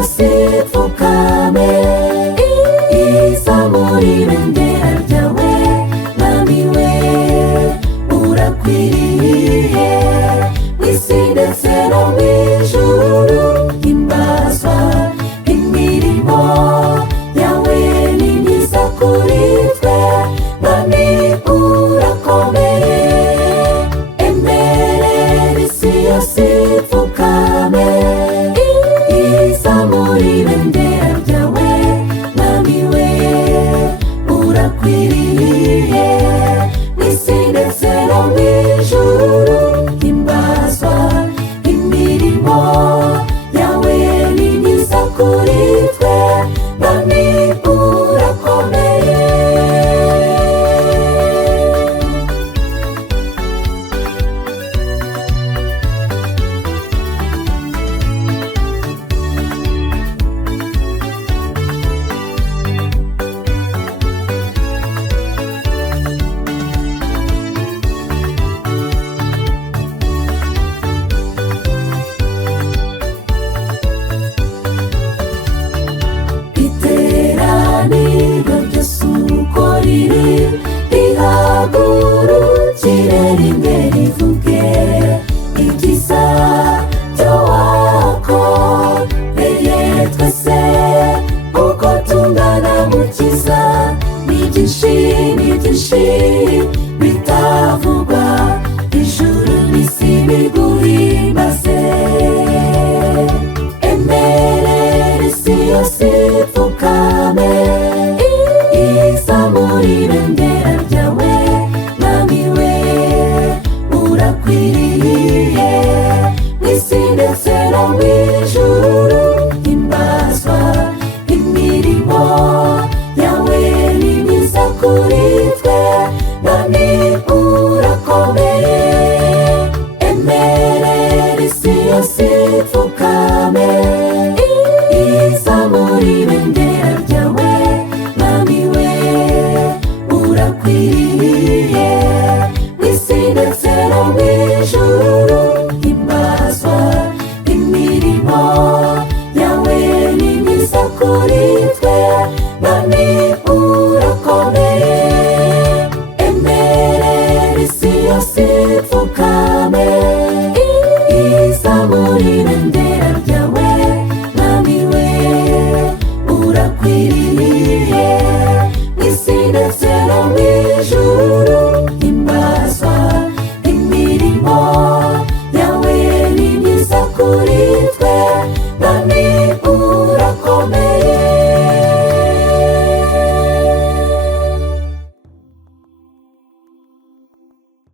yose ipfukame izamura ibendera ryawe mwami we urakwiriye mw'isi ndetse no mw'ijuru himbazwa imirimo yawe ni myiza kuri twe mwami urakomeye emerera isi yose ipfukame izamura ibendera ryawe mwami we urakwiriye mw'isi ndetse no mw'ijuru himbazwa imirimo yawe ni myiza kuri twe mwami urakomeye. Iteraniro ryose uko riri rihagurukire rimwe rivuge ibyiza byo wakoreye twese uko tungana mukiza ni byinshi bitavugwa ijuru n'isi biguhimbaze emerera isi yose ipfukame izamura ibendera ryawe mwami we urakwiriye mw'isi ndetse no mw'ijuru himbazwa imirimo yawe ni myiza kuri twe mwami urakomeye emerera isi yose ipfukame izamura ibendera ryawe mwami we urakwiriye mw'isi ndetse no mw'ijuru himbazwa imirimo yawe ni myiza kuri twe mwami urakomeye emerera isi yose ipfukame izamura ibendera ryawe mwami we urakwiriye mw'isi ndetse